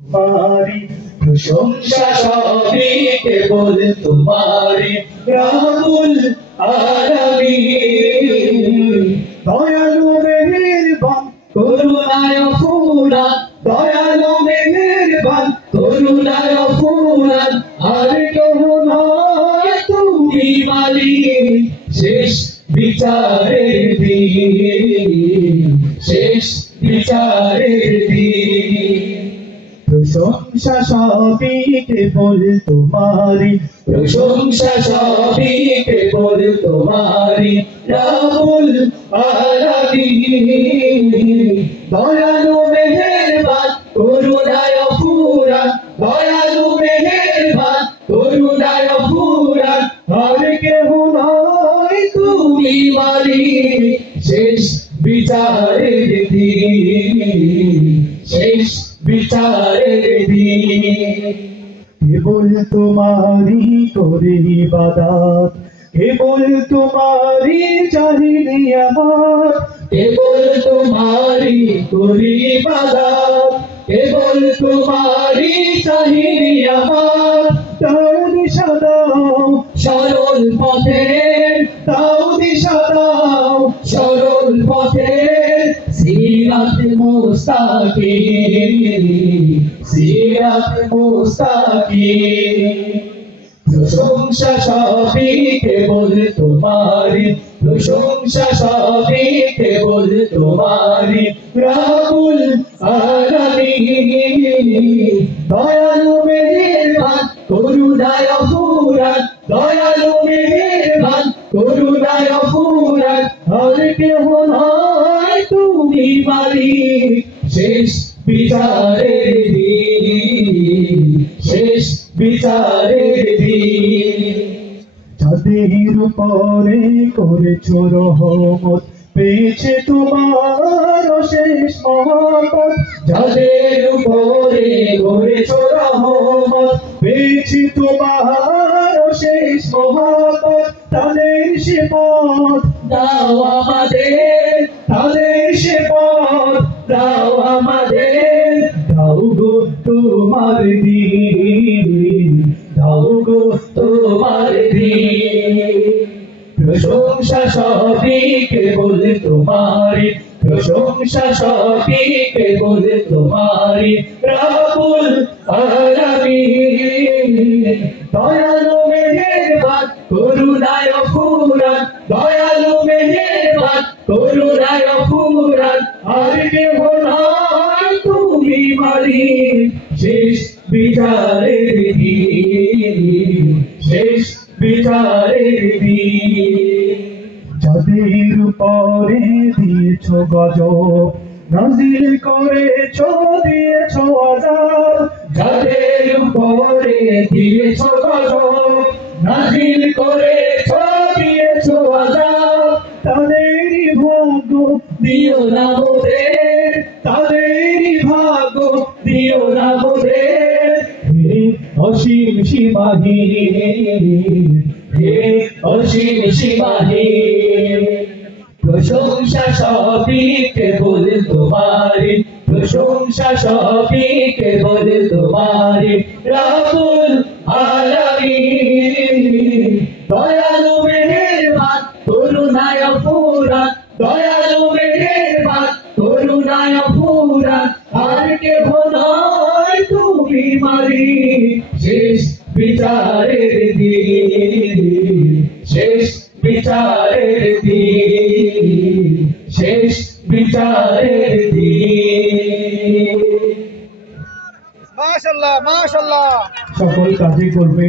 तुम्हारी प्रशंसा सभी केवल तुम्हारी रब्बुल आलामीन दयालु मेहेरबान करुणाय पूर्ण दयालु मेहेरबान करुणाय पूर्ण আর কেহ নয় তুমি মালিক শেষ বিচারের দিন শেষ বিচারের দিন প্রশংসা সবই কেবল তোমারি প্রশংসা সবই কেবল তোমারি রব্বুল আলামিন দয়ালু মেহেরবান করুণায় অফুরান দয়ালু মেহেরবান করুণায় অফুরান আর কেহ নয় তুমি মালিক শেষ বিচারের দিন শেষ বিচারের দিন কেবল তোমারি করে ইবাদত কেবল তোমারি চাহি নিয়ামত কেবল তোমারি করি ইবাদত কেবল তোমারি চাহি নিয়ামত তাও দিশা দাও সরল পথের তাও দিশা দাও সরল পথের সিরাত মুস্তাকিম সিরাত মুস্তাকিম প্রশংসা সবই কেবল তোমারি প্রশংসা সবই কেবল তোমারি রব্বুল আলামিন দয়ালু মেহেরবান করুণায় অফুরান দয়ালু মেহেরবান করুণায় অফুরান আর কেহ নয় তুমি মালিক শেষ বিচারের দিন শেষ বিচারের দিন যাদের উপরে করেছ রহমত পেয়েছে তোমার শেষ মহব্বত যাদের উপরে করেছ রহমত পেয়েছে তোমার শেষ মহব্বত তাদের সে পথ দাও আমাদের তাদের সে পথ দাও আমাদের দাও গো তোমার দিন দাও গো তোমার দিন প্রশংসা সবই কেবল তোমারি প্রশংসা সবই কেবল তোমারি রব্বুল আলামিন দয়ালু মেহেরবান করুণায় অফুরান দয়ালু মেহেরবান করুণায় অফুরান আর কেহ নয় তুমি মালিক শেষ বিচারের দিন শেষ বিচারের দিন যাদের উপরে দিয়েছ গজব নাজিল করেছ দিয়েছ আযাব যাদের উপরে দিয়েছ গজব নাজিল করেছ দিয়েছ আযাব তাদেরই ভাগ্য দিও না মোদের তাদেরই ভাগ্য দিও না মোদের হে অসীম সীমাহীন হে অসীম সীমাহীন প্রশংসা সবই কেবল তোমারি প্রশংসা সবই কেবল তোমারি রব্বুল আলামিন দয়ালু মেহেরবান করুণায় অফুরান দয়ালু মেহেরবান করুণায় অফুরান আর কেহ নয় তুমি মালিক শেষ বিচারের দিন শেষ বিচারের দিন শেষ বিচারের দিন মাশাআল্লাহ মাশাআল্লাহ সকল কাজই করবে।